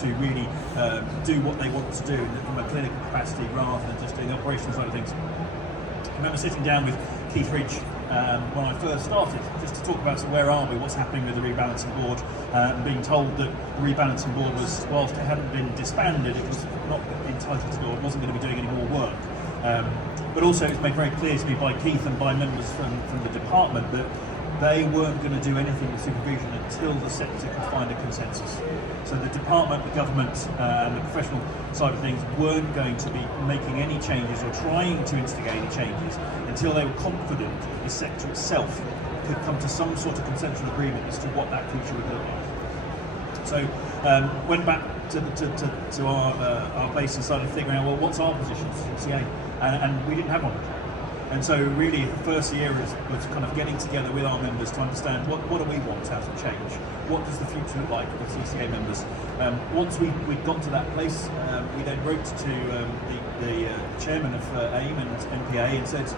to really do what they want to do from a clinical capacity rather than just doing the operational side of things. I remember sitting down with Keith Ridge when I first started, just to talk about where are we, what's happening with the rebalancing board, and being told that the rebalancing board was, whilst it hadn't been disbanded, it was not entitled to, or it wasn't going to be doing any more work. But also it was made very clear to me by Keith and by members from the department that they weren't going to do anything with supervision until the sector could find a consensus. So the department, the government, and the professional side of things weren't going to be making any changes or trying to instigate any changes until they were confident that the sector itself could come to some sort of consensual agreement as to what that future would look like. So went back to our base and started figuring out, well, what's our position as CCA? And we didn't have one. And so really the first year was kind of getting together with our members to understand what do we want out of change? What does the future look like for CCA members? Once we got to that place, we then wrote to the chairman of AIM and MPA and said,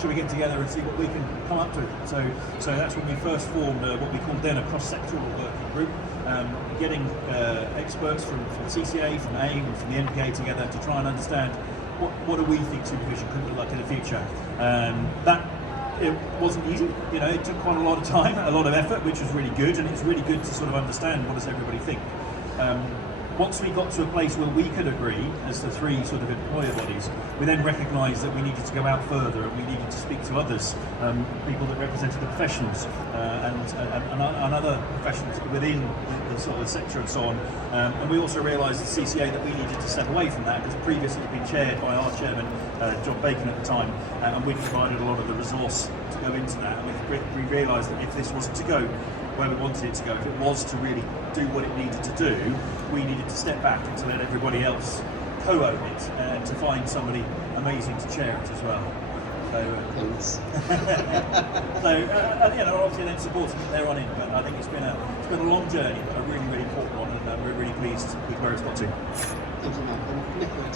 should we get together and see what we can come up with? So that's when we first formed what we called then a cross-sectoral working group, getting experts from the CCA, from AIM, and from the NPA together to try and understand what do we think supervision could look like in the future. It wasn't easy, you know, it took quite a lot of time, a lot of effort, which was really good, and it's really good to sort of understand what does everybody think. Once we got to a place where we could agree as the three sort of employer bodies, we then recognised that we needed to go out further and we needed to speak to others, people that represented the professionals and other professionals within the sort of the sector and so on. And we also realised at CCA that we needed to step away from that because previously it had been chaired by our chairman, John Bacon at the time, and we'd provided a lot of the resource to go into that. And we realised that if this wasn't to go where we wanted it to go, if it was to really do what it needed to do, we needed to step back and to let everybody else co-own it and to find somebody amazing to chair it as well. So, you know, obviously then supporting it there on in, but I think it's been a long journey, but a really, really important one, and we're really pleased with where it's got to. Thank you, Malcolm. Nicola,